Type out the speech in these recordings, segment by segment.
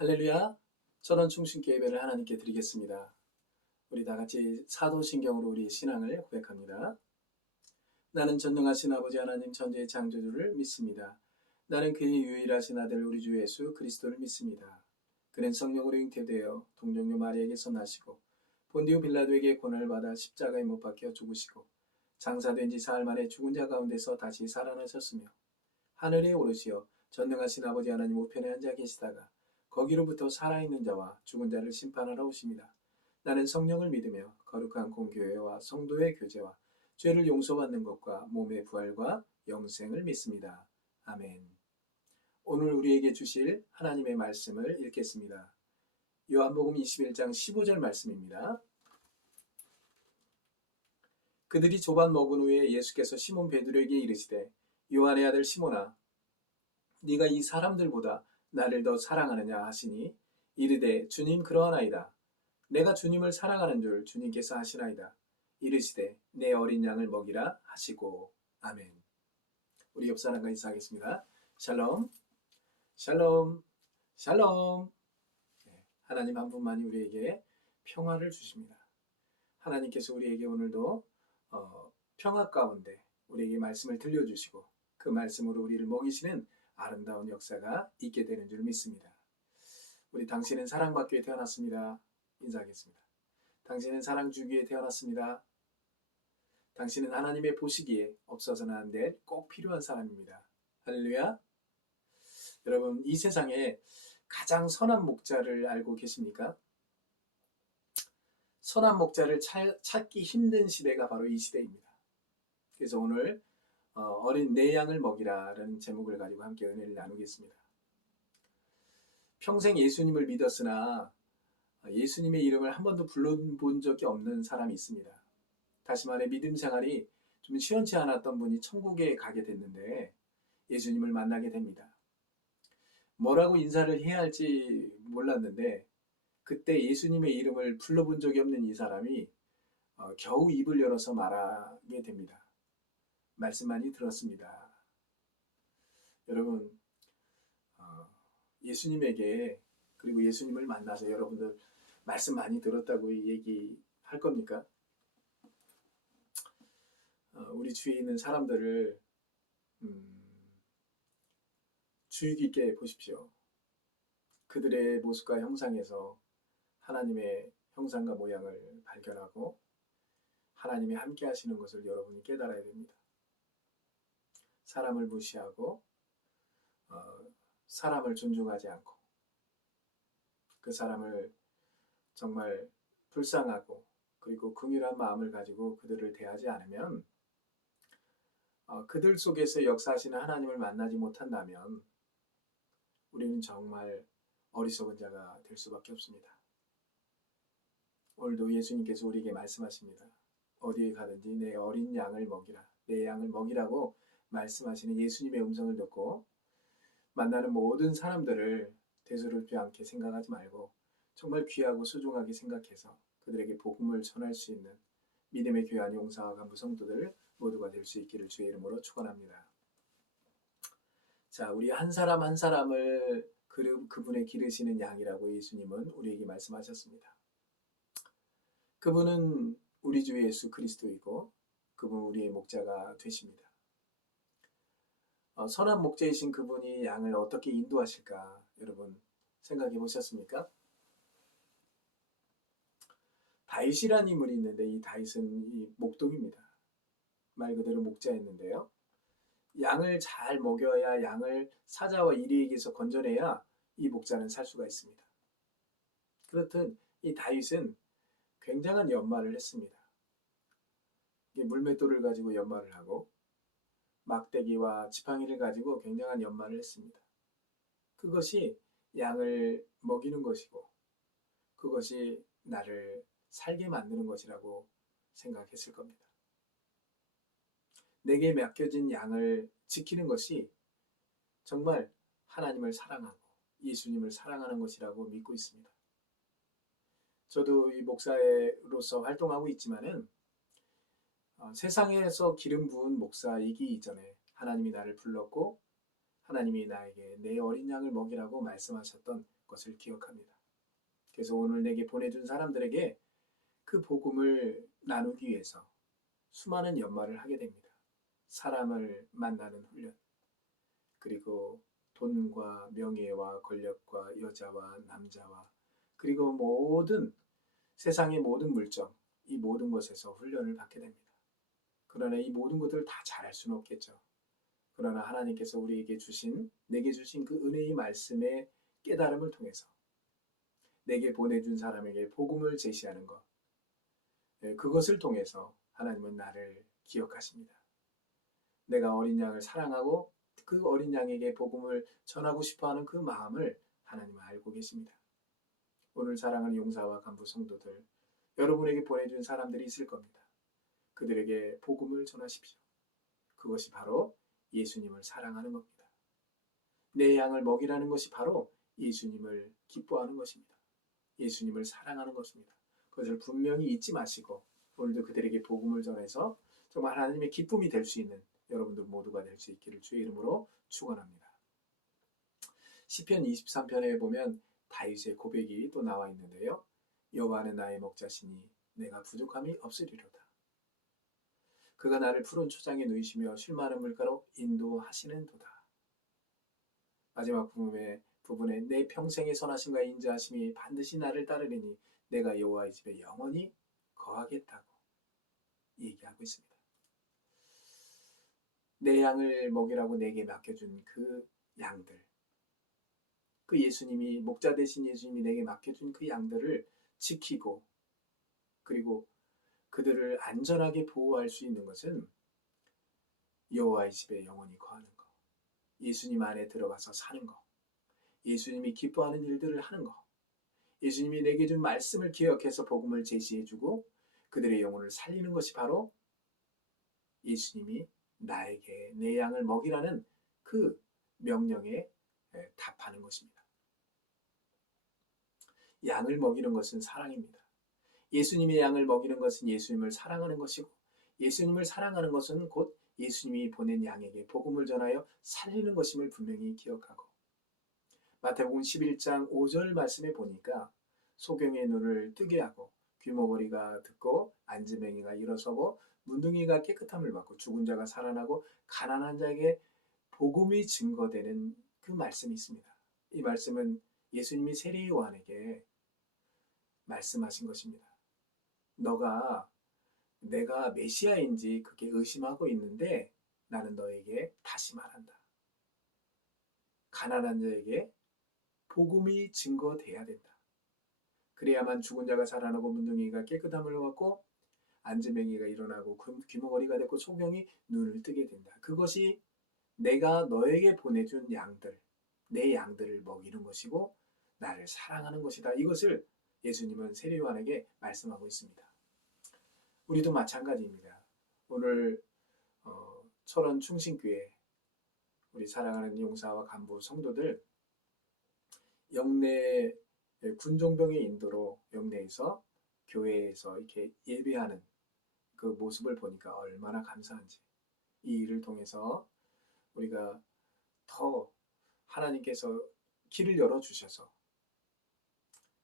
할렐루야. 전원 충신께 예배를 하나님께 드리겠습니다. 우리 다 같이 사도신경으로 우리의 신앙을 고백합니다. 나는 전능하신 아버지 하나님 천지의 창조주를 믿습니다. 나는 그의 유일하신 아들 우리 주 예수 그리스도를 믿습니다. 그는 성령으로 잉태되어 동정녀 마리아에게서 나시고 본디오 빌라도에게 고난을 받아 십자가에 못 박혀 죽으시고 장사된 지 사흘 만에 죽은 자 가운데서 다시 살아나셨으며 하늘에 오르시어 전능하신 아버지 하나님 우편에 앉아 계시다가 거기로부터 살아있는 자와 죽은 자를 심판하러 오십니다. 나는 성령을 믿으며 거룩한 공교회와 성도의 교제와 죄를 용서받는 것과 몸의 부활과 영생을 믿습니다. 아멘. 오늘 우리에게 주실 하나님의 말씀을 읽겠습니다. 요한복음 21장 15절 말씀입니다. 그들이 조반 먹은 후에 예수께서 시몬 베드로에게 이르시되 요한의 아들 시몬아 네가 이 사람들보다 나를 더 사랑하느냐 하시니 이르되 주님 그러하나이다. 내가 주님을 사랑하는 줄 주님께서 하시나이다. 이르시되 내 어린 양을 먹이라 하시고. 아멘. 우리 옆 사람과 인사하겠습니다. 샬롬 샬롬 샬롬. 하나님 한 분만이 우리에게 평화를 주십니다. 하나님께서 우리에게 오늘도 평화 가운데 우리에게 말씀을 들려주시고 그 말씀으로 우리를 먹이시는 아름다운 역사가 있게 되는 줄 믿습니다. 우리 당신은 사랑받기 위해 태어났습니다. 인사하겠습니다. 당신은 사랑 주기 위해 태어났습니다. 당신은 하나님의 보시기에 없어서는 안 될 꼭 필요한 사람입니다. 할렐루야. 여러분, 이 세상에 가장 선한 목자를 알고 계십니까? 선한 목자를 찾기 힘든 시대가 바로 이 시대입니다. 그래서 오늘 어린 내 양을 먹이라라는 제목을 가지고 함께 은혜를 나누겠습니다. 평생 예수님을 믿었으나 예수님의 이름을 한 번도 불러본 적이 없는 사람이 있습니다. 다시 말해 믿음 생활이 좀 시원치 않았던 분이 천국에 가게 됐는데 예수님을 만나게 됩니다. 뭐라고 인사를 해야 할지 몰랐는데 그때 예수님의 이름을 불러본 적이 없는 이 사람이 겨우 입을 열어서 말하게 됩니다. 말씀 많이 들었습니다. 여러분, 예수님에게 그리고 예수님을 만나서 여러분들 말씀 많이 들었다고 얘기할 겁니까? 우리 주위에 있는 사람들을 주의 깊게 보십시오. 그들의 모습과 형상에서 하나님의 형상과 모양을 발견하고 하나님이 함께 하시는 것을 여러분이 깨달아야 됩니다. 사람을 무시하고 사람을 존중하지 않고 그 사람을 정말 불쌍하고 그리고 긍휼한 마음을 가지고 그들을 대하지 않으면 그들 속에서 역사하시는 하나님을 만나지 못한다면 우리는 정말 어리석은 자가 될 수밖에 없습니다. 오늘도 예수님께서 우리에게 말씀하십니다. 어디에 가든지 내 어린 양을 먹이라, 내 양을 먹이라고 말씀하시는 예수님의 음성을 듣고 만나는 모든 사람들을 대수롭지 않게 생각하지 말고 정말 귀하고 소중하게 생각해서 그들에게 복음을 전할 수 있는 믿음의 귀한 용사와 간부 성도들 모두가 될 수 있기를 주의 이름으로 축원합니다. 자, 우리 한 사람 한 사람을 그분의 기르시는 양이라고 예수님은 우리에게 말씀하셨습니다. 그분은 우리 주 예수 그리스도이고 그분 우리의 목자가 되십니다. 선한 목자이신 그분이 양을 어떻게 인도하실까 여러분 생각해 보셨습니까? 다윗이라는 인물이 있는데 이 다윗은 이 목동입니다. 말 그대로 목자였는데요. 양을 잘 먹여야 양을 사자와 이리에게서 건져내야 이 목자는 살 수가 있습니다. 그렇듯 이 다윗은 굉장한 연말을 했습니다. 물맷돌을 가지고 연말을 하고 막대기와 지팡이를 가지고 굉장한 연말을 했습니다. 그것이 양을 먹이는 것이고 그것이 나를 살게 만드는 것이라고 생각했을 겁니다. 내게 맡겨진 양을 지키는 것이 정말 하나님을 사랑하고 예수님을 사랑하는 것이라고 믿고 있습니다. 저도 이 목사로서 활동하고 있지만은 세상에서 기름 부은 목사이기 이전에 하나님이 나를 불렀고 하나님이 나에게 내 어린 양을 먹이라고 말씀하셨던 것을 기억합니다. 그래서 오늘 내게 보내준 사람들에게 그 복음을 나누기 위해서 수많은 연말을 하게 됩니다. 사람을 만나는 훈련, 그리고 돈과 명예와 권력과 여자와 남자와 그리고 모든 세상의 모든 물정, 이 모든 것에서 훈련을 받게 됩니다. 그러나 이 모든 것들을 다 잘할 수는 없겠죠. 그러나 하나님께서 우리에게 주신, 내게 주신 그 은혜의 말씀의 깨달음을 통해서 내게 보내준 사람에게 복음을 제시하는 것, 그것을 통해서 하나님은 나를 기억하십니다. 내가 어린 양을 사랑하고 그 어린 양에게 복음을 전하고 싶어하는 그 마음을 하나님은 알고 계십니다. 오늘 사랑하는 용사와 간부 성도들, 여러분에게 보내준 사람들이 있을 겁니다. 그들에게 복음을 전하십시오. 그것이 바로 예수님을 사랑하는 겁니다. 내 양을 먹이라는 것이 바로 예수님을 기뻐하는 것입니다. 예수님을 사랑하는 것입니다. 그것을 분명히 잊지 마시고 오늘도 그들에게 복음을 전해서 정말 하나님의 기쁨이 될 수 있는 여러분들 모두가 될 수 있기를 주의 이름으로 축원합니다. 시편 23편에 보면 다윗의 고백이 또 나와 있는데요. 여호와는 나의 목자시니 내가 부족함이 없으리로다. 그가 나를 푸른 초장에 누이시며 쉴 만한 물가로 인도하시는 도다. 마지막 부분에 내 평생의 선하심과 인자하심이 반드시 나를 따르리니 내가 여호와의 집에 영원히 거하겠다고 얘기하고 있습니다. 내 양을 먹이라고 내게 맡겨준 그 양들, 그 예수님이 목자 되신 예수님이 내게 맡겨준 그 양들을 지키고 그리고 그들을 안전하게 보호할 수 있는 것은 여호와의 집에 영원히 거하는 것, 예수님 안에 들어가서 사는 것, 예수님이 기뻐하는 일들을 하는 것, 예수님이 내게 준 말씀을 기억해서 복음을 제시해주고 그들의 영혼을 살리는 것이 바로 예수님이 나에게 내 양을 먹이라는 그 명령에 답하는 것입니다. 양을 먹이는 것은 사랑입니다. 예수님의 양을 먹이는 것은 예수님을 사랑하는 것이고 예수님을 사랑하는 것은 곧 예수님이 보낸 양에게 복음을 전하여 살리는 것임을 분명히 기억하고 마태복음 11장 5절 말씀에 보니까 소경의 눈을 뜨게 하고 귀머거리가 듣고 안지맹이가 일어서고 문둥이가 깨끗함을 받고 죽은 자가 살아나고 가난한 자에게 복음이 증거되는 그 말씀이 있습니다. 이 말씀은 예수님이 세례 요한에게 말씀하신 것입니다. 내가 메시아인지 그렇게 의심하고 있는데 나는 너에게 다시 말한다. 가난한 자에게 복음이 증거돼야 된다. 그래야만 죽은 자가 살아나고 문둥이가 깨끗함을 얻고 안지맹이가 일어나고 귀머거리가 됐고 소경이 눈을 뜨게 된다. 그것이 내가 너에게 보내준 양들, 내 양들을 먹이는 것이고 나를 사랑하는 것이다. 이것을 예수님은 세례 요한에게 말씀하고 있습니다. 우리도 마찬가지입니다. 오늘 철원 충신교회 우리 사랑하는 용사와 간부 성도들 영내 군종병의 인도로 영내에서 교회에서 이렇게 예배하는 그 모습을 보니까 얼마나 감사한지 이 일을 통해서 우리가 더 하나님께서 길을 열어주셔서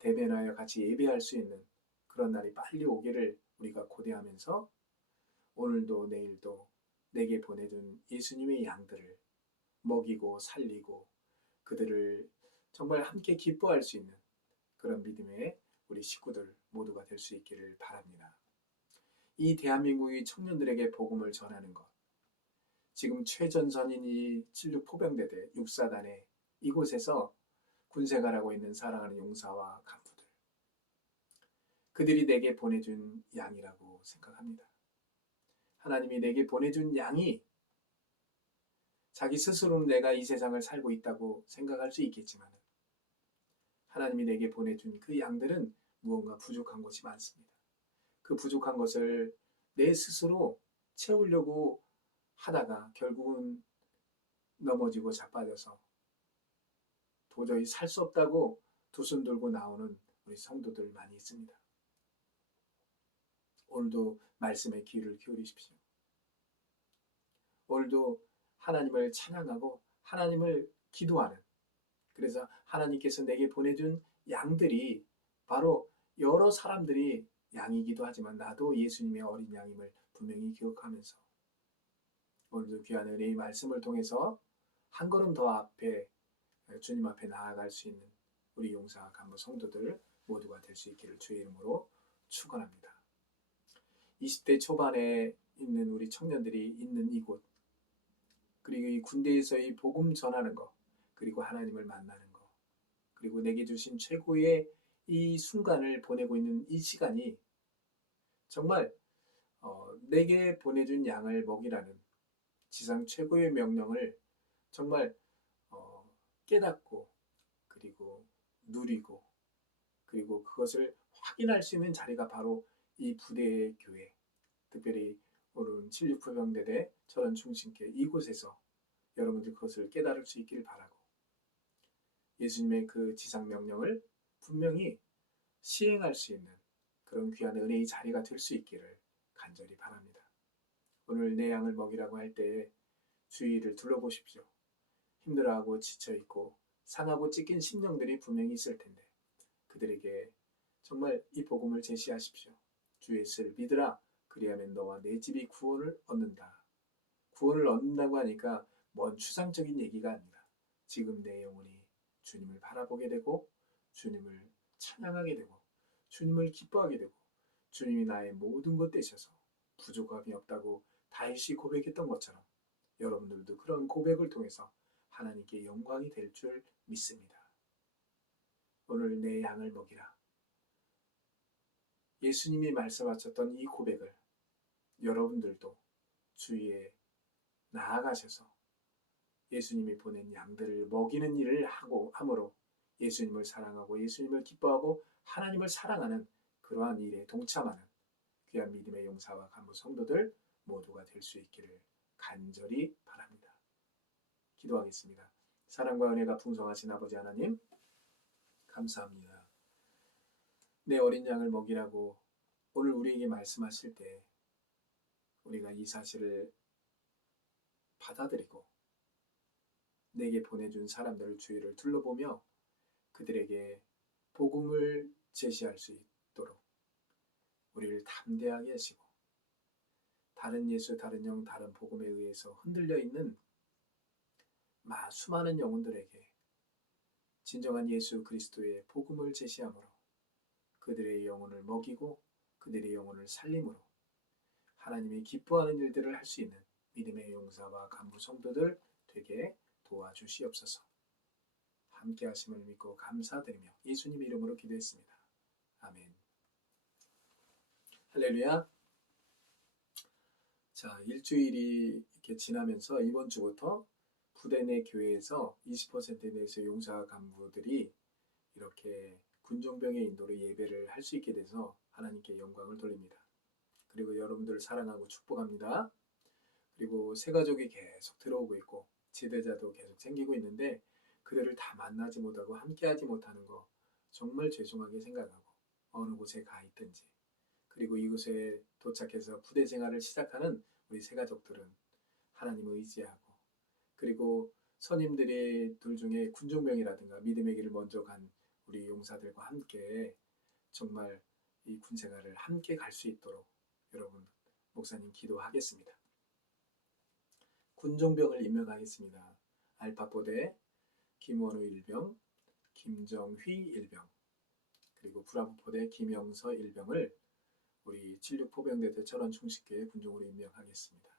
대면하여 같이 예배할 수 있는 그런 날이 빨리 오기를 우리가 고대하면서 오늘도 내일도 내게 보내준 예수님의 양들을 먹이고 살리고 그들을 정말 함께 기뻐할 수 있는 그런 믿음의 우리 식구들 모두가 될 수 있기를 바랍니다. 이 대한민국의 청년들에게 복음을 전하는 것, 지금 최전선인 이 76 포병대대 6사단의 이곳에서 군생활하고 있는 사랑하는 용사와 간부들, 그들이 내게 보내준 양이라고 생각합니다. 하나님이 내게 보내준 양이 자기 스스로는 내가 이 세상을 살고 있다고 생각할 수 있겠지만 하나님이 내게 보내준 그 양들은 무언가 부족한 것이 많습니다. 그 부족한 것을 내 스스로 채우려고 하다가 결국은 넘어지고 자빠져서 도저히 살 수 없다고 두 손 들고 나오는 우리 성도들 많이 있습니다. 오늘도 말씀에 귀를 기울이십시오. 오늘도 하나님을 찬양하고 하나님을 기도하는, 그래서 하나님께서 내게 보내준 양들이 바로 여러 사람들이 양이기도 하지만 나도 예수님의 어린 양임을 분명히 기억하면서 오늘도 귀한 은혜의 말씀을 통해서 한 걸음 더 앞에 주님 앞에 나아갈 수 있는 우리 용사 간부 성도들 모두가 될 수 있기를 주의 이름으로 축원합니다. 20대 초반에 있는 우리 청년들이 있는 이곳, 그리고 이 군대에서 이 복음 전하는 것, 그리고 하나님을 만나는 것, 그리고 내게 주신 최고의 이 순간을 보내고 있는 이 시간이 정말 내게 보내준 양을 먹이라는 지상 최고의 명령을 정말 깨닫고 그리고 누리고 그리고 그것을 확인할 수 있는 자리가 바로 이 부대의 교회, 특별히 오른 76포병대대 철원충신교 이곳에서 여러분들 그것을 깨달을 수 있기를 바라고 예수님의 그 지상 명령을 분명히 시행할 수 있는 그런 귀한 은혜의 자리가 될 수 있기를 간절히 바랍니다. 오늘 내 양을 먹이라고 할 때에 주위를 둘러보십시오. 힘들어하고 지쳐있고 상하고 찢긴 심령들이 분명히 있을 텐데 그들에게 정말 이 복음을 제시하십시오. 주 예수를 믿으라. 그리하면 너와 내 집이 구원을 얻는다. 구원을 얻는다고 하니까 먼 추상적인 얘기가 아니라 지금 내 영혼이 주님을 바라보게 되고 주님을 찬양하게 되고 주님을 기뻐하게 되고 주님이 나의 모든 것 되셔서 부족함이 없다고 다윗이 고백했던 것처럼 여러분들도 그런 고백을 통해서 하나님께 영광이 될 줄 믿습니다. 오늘 내 양을 먹이라. 예수님이 말씀하셨던 이 고백을 여러분들도 주위에 나아가셔서 예수님이 보낸 양들을 먹이는 일을 하고 함으로 예수님을 사랑하고 예수님을 기뻐하고 하나님을 사랑하는 그러한 일에 동참하는 귀한 믿음의 용사와 간부 성도들 모두가 될 수 있기를 간절히 바랍니다. 기도하겠습니다. 사랑과 은혜가 풍성하신 아버지 하나님 감사합니다. 내 어린 양을 먹이라고 오늘 우리에게 말씀하실 때 우리가 이 사실을 받아들이고 내게 보내준 사람들을 주위를 둘러보며 그들에게 복음을 제시할 수 있도록 우리를 담대하게 하시고 다른 예수, 다른 영, 다른 복음에 의해서 흔들려 있는 수많은 영혼들에게 진정한 예수 그리스도의 복음을 제시함으로 그들의 영혼을 먹이고 그들의 영혼을 살림으로 하나님이 기뻐하는 일들을 할 수 있는 믿음의 용사와 간부 성도들 되게 도와주시옵소서. 함께 하심을 믿고 감사드리며 예수님 이름으로 기도했습니다. 아멘. 할렐루야. 자, 일주일이 이렇게 지나면서 이번 주부터 부대 내 교회에서 20% 내에서 용사 간부들이 이렇게 군종병의 인도로 예배를 할 수 있게 돼서 하나님께 영광을 돌립니다. 그리고 여러분들을 사랑하고 축복합니다. 그리고 새 가족이 계속 들어오고 있고 지도자도 계속 생기고 있는데 그들을 다 만나지 못하고 함께하지 못하는 거 정말 죄송하게 생각하고 어느 곳에 가 있든지 그리고 이곳에 도착해서 부대 생활을 시작하는 우리 새 가족들은 하나님을 의지하고 그리고 선임들의 둘 중에 군종병이라든가 믿음의 길을 먼저 간 우리 용사들과 함께 정말 이 군생활을 함께 갈 수 있도록 여러분 목사님 기도하겠습니다. 군종병을 임명하겠습니다. 알파포대 김원우 일병, 김정휘 일병, 그리고 브라보포대 김영서 일병을 우리 76포병대대 철원충식교회 군종으로 임명하겠습니다.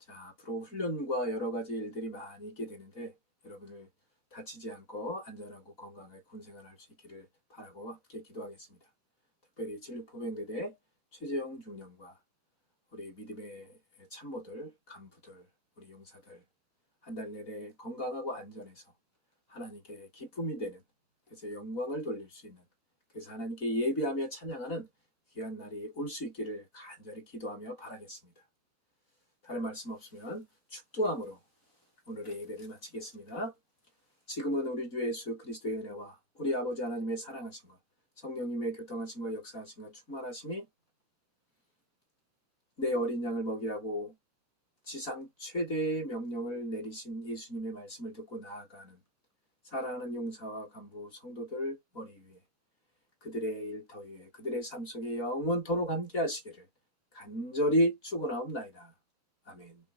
자, 앞으로 훈련과 여러 가지 일들이 많이 있게 되는데 여러분을 다치지 않고 안전하고 건강하게 군생활할 수 있기를 바라고 함께 기도하겠습니다. 특별히 76포병대대 최재형 중령과 우리 믿음의 참모들, 간부들, 우리 용사들 한 달 내내 건강하고 안전해서 하나님께 기쁨이 되는 그래서 영광을 돌릴 수 있는 그래서 하나님께 예배하며 찬양하는 귀한 날이 올 수 있기를 간절히 기도하며 바라겠습니다. 다른 말씀 없으면 축도함으로 오늘의 예배를 마치겠습니다. 지금은 우리 주 예수 그리스도의 은혜와 우리 아버지 하나님의 사랑하심과 성령님의 교통하심과 역사하심과 충만하심이 내 어린 양을 먹이라고 지상 최대의 명령을 내리신 예수님의 말씀을 듣고 나아가는 사랑하는 용사와 간부 성도들 머리 위에 그들의 일터 위에 그들의 삶 속에 영원토록 함께 하시기를 간절히 축원하옵나이다. 아멘.